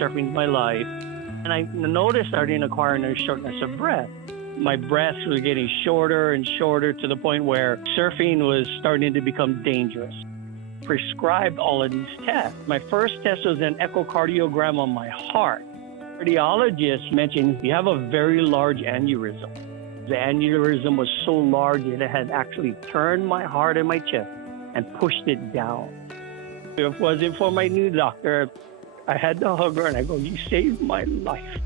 surfing my life. And I noticed starting acquiring a shortness of breath. My breaths were getting shorter and shorter to the point where surfing was starting to become dangerous. Prescribed all of these tests. My first test was an echocardiogram on my heart. Cardiologist mentioned you have a very large aneurysm. The aneurysm was so large that it had actually turned my heart and my chest and pushed it down. If it wasn't for my new doctor, I had to hug her and I go, "You saved my life."